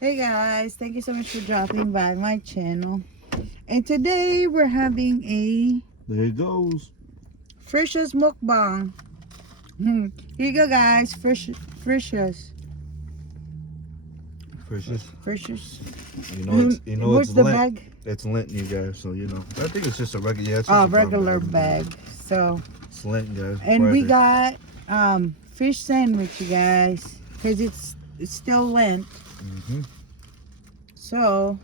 Hey guys, thank you so much for dropping by my channel. And today we're having a There it goes. Frisch's Mukbang. Here you go guys, Frisch's. Precious. Frisch's. It's Where's the Lent. bag? It's Lent, you guys. So I think it's just a regular. Yeah, it's just Oh, a brown regular bag. So, It's Lent, guys. and we got fish sandwich, you guys, because it's still Lent. So,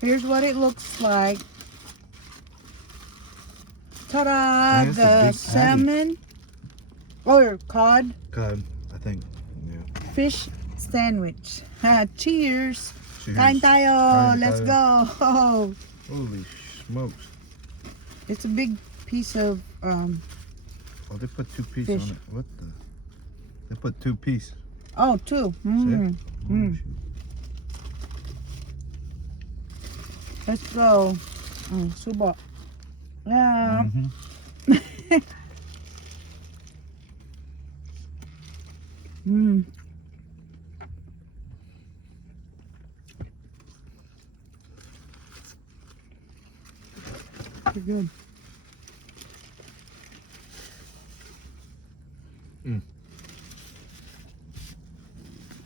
here's what it looks like. Ta-da! Man, it's a The big salmon or cod God, I think. Yeah. fish sandwich. Cheers! Cheers. Kain tayo! Kain Let's tayo. go! Holy smokes! It's a big piece of Oh, they put 2 pieces fish. on it. What the? They put 2 pieces. Oh, two. See? Let's go. Subo. Yeah. Pretty good.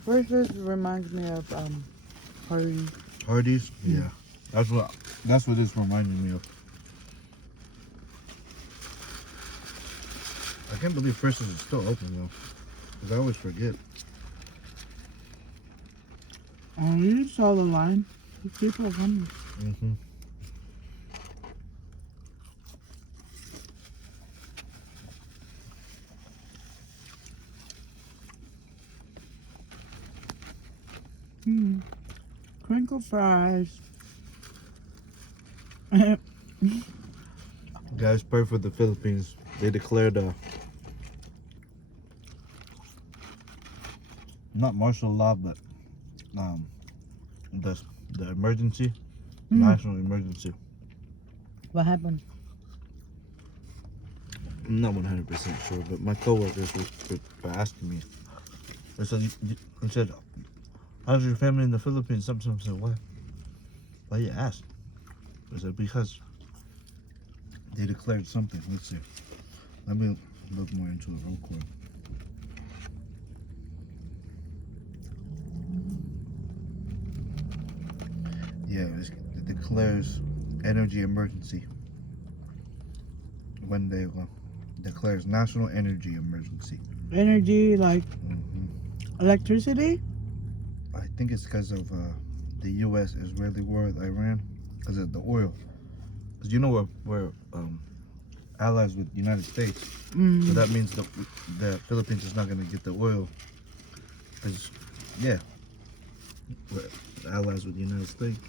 First, this reminds me of Hardy. Hardee's? Yeah. That's what this reminded me of. I can't believe Frisch's is still open though. Because I always forget. Oh, you saw the line. The people are coming. Crinkle fries. Guys, pray for the Philippines. They declared not martial law, but the emergency, national emergency. What happened? I'm not 100% sure, but my coworkers were asking me. They said, how's your family in the Philippines? Something. I said, what? Why you ask? I said, because they declared something. Let's see. Let me look more into it real quick. Yeah, it declares energy emergency when they declares national energy emergency. Energy, like electricity? I think it's because of the U.S. is really war with Iran because of the oil. Because you know we're allies with the United States, so that means the Philippines is not going to get the oil. Because we're allies with the United States.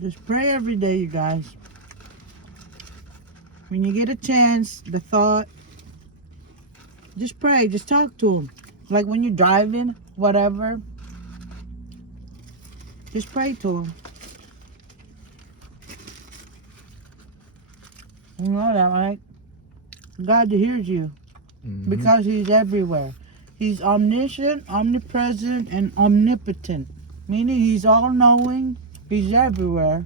Just pray every day, you guys. When you get a chance, the thought, just pray, just talk to him. Like when you're driving, whatever, just pray to him. You know that, right? God hears you because he's everywhere. He's omniscient, omnipresent, and omnipotent. Meaning he's all-knowing, he's everywhere.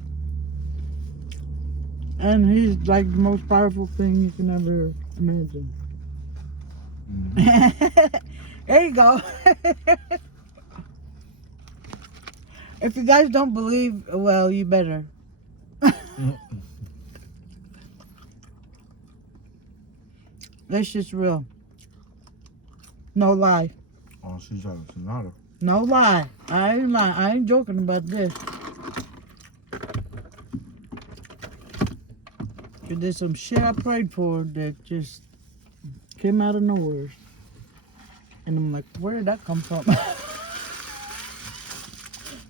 And he's like the most powerful thing you can ever imagine. There you go. If you guys don't believe, well, you better. That's just real. No lie. Oh, she's out of Sonata. No lie. I ain't lying. I ain't joking about this. There's some shit I prayed for that just came out of nowhere. And I'm like, where did that come from?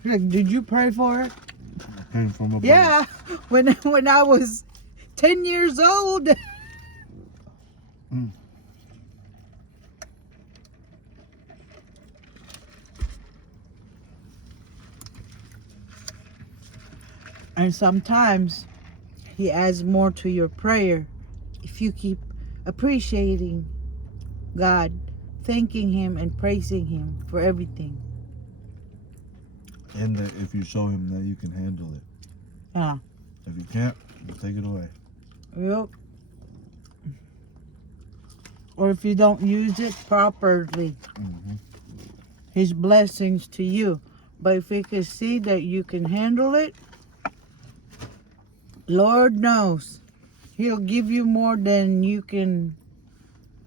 Like, did you pray for it? Came from above. Yeah, when I was 10 years old. Mm. And sometimes he adds more to your prayer if you keep appreciating God, thanking him and praising him for everything. And that if you show him that you can handle it. Yeah. If you can't, you take it away. Yep. Or if you don't use it properly, Mm-hmm. his blessings to you. But if he can see that you can handle it, Lord knows he'll give you more than you can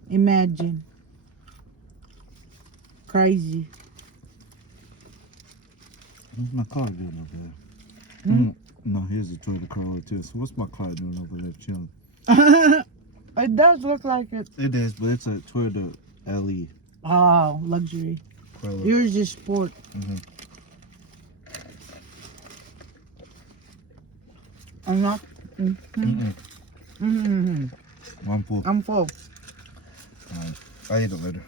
imagine. Crazy. What's my car doing over there? Hmm? No, here's a Toyota Corolla too. So what's my car doing over there chilling? It does look like it. It is, but it's a Toyota LE Oh, luxury. Corolla. Yours is sport. Mm-hmm. I'm not. Mm-mm. I'm full. I'm full. I eat it later.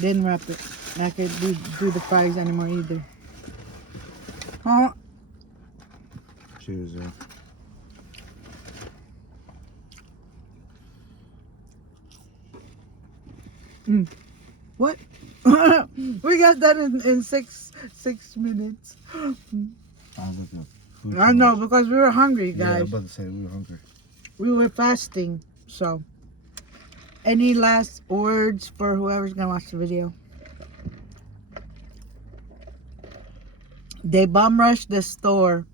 Didn't wrap it. I can't do the fries anymore either. Huh? Cheers, What? We got that in six minutes. I look up food. I know, because we were hungry, Yeah, I was guys. about to say we were hungry. We were fasting. So, any last words for whoever's gonna watch the video? They bum rush the store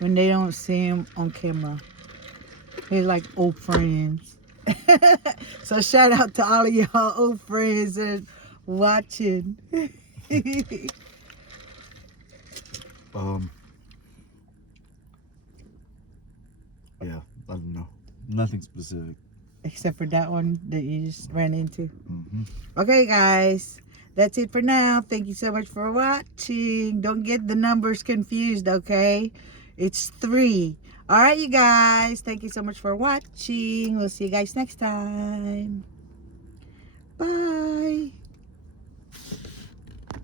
when they don't see him on camera. They're like old friends. So shout out to all of y'all old friends that watching. Yeah, I don't know. Nothing specific. Except for that one that you just ran into. Mm-hmm. Okay, guys. That's it for now. Thank you so much for watching. Don't get the numbers confused, okay? It's 3. All right, you guys. Thank you so much for watching. We'll see you guys next time. Bye.